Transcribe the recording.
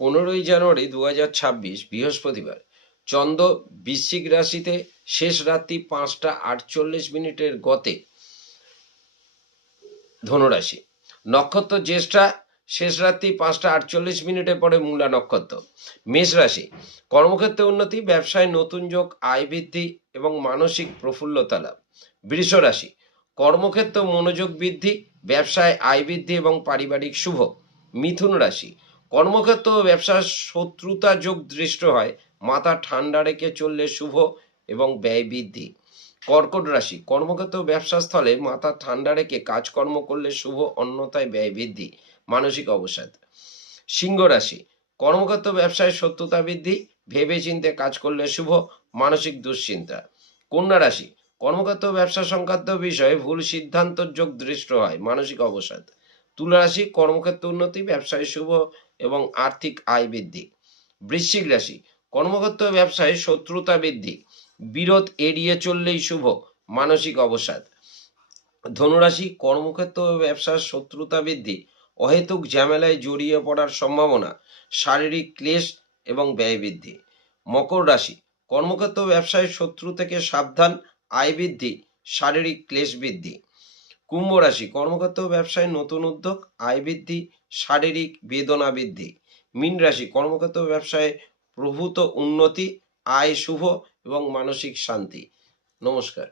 15ই জানুয়ারি 2026 বৃহস্পতিবার। চন্দ্র বৃশ্চিক রাশিতে শেষ রাত্রি 5টা 48 গতে ধনুরাশি। নক্ষত্র জ্যেষ্ঠা, শেষ রাত্রি 5টা 48 পরে মূলা নক্ষত্র। মেষ রাশি, কর্মক্ষেত্রে উন্নতি, ব্যবসায় নতুন যোগ, আয় বৃদ্ধি এবং মানসিক প্রফুল্লতা লাভ। বৃষ রাশি, কর্মক্ষেত্রে মনোযোগ বৃদ্ধি, ব্যবসায় আয় বৃদ্ধি এবং পারিবারিক শুভ। মিথুন রাশি, কর্মক্ষেত্র ও ব্যবসার শত্রুতা যোগ দৃষ্ট হয়, মাথা ঠান্ডা রেখে চললে শুভ এবং ব্যয় বৃদ্ধি। কর্কট রাশি, কর্মক্ষেত্র ব্যবসা স্থলে মাথা ঠান্ডা রেখে কাজকর্ম করলে শুভ, অন্যথায় ব্যয় বৃদ্ধি, মানসিক অবসাদ। সিংহ রাশি, কর্মক্ষেত্র ব্যবসায় শত্রুতা বৃদ্ধি, ভেবে চিন্তে কাজ করলে শুভ, মানসিক দুশ্চিন্তা। কন্যা রাশি, কর্মক্ষেত্র ব্যবসা সংক্রান্ত বিষয়ে ভুল সিদ্ধান্ত যোগ দৃষ্ট হয়, মানসিক অবসাদ। তুলা রাশি, কর্মক্ষেত্র উন্নতি, ব্যবসায় শুভ এবং আর্থিক আয় বৃদ্ধি। বৃশ্চিক রাশি, কর্মক্ষেত্র ব্যবসায় শত্রুতা বৃদ্ধি, বিরোধ এড়িয়ে চললেই শুভ, মানসিক অবসাদ। ধনুরাশি, কর্মক্ষেত্র ও ব্যবসার শত্রুতা বৃদ্ধি, অহেতুক ঝামেলায় জড়িয়ে পড়ার সম্ভাবনা, শারীরিক ক্লেশ এবং ব্যয় বৃদ্ধি। মকর রাশি, কর্মক্ষেত্র ব্যবসায় শত্রু থেকে সাবধান, আয় বৃদ্ধি, শারীরিক ক্লেশ বৃদ্ধি। কুম্ভ রাশি, কর্মক্ষেত্র ব্যবসায় নতুন উদ্যোগ, আয় বৃদ্ধি, শারীরিক বেদনা বৃদ্ধি। মীন রাশি, কর্মক্ষেত্র ব্যবসায় প্রভূত উন্নতি, আয় শুভ এবং মানসিক শান্তি। নমস্কার।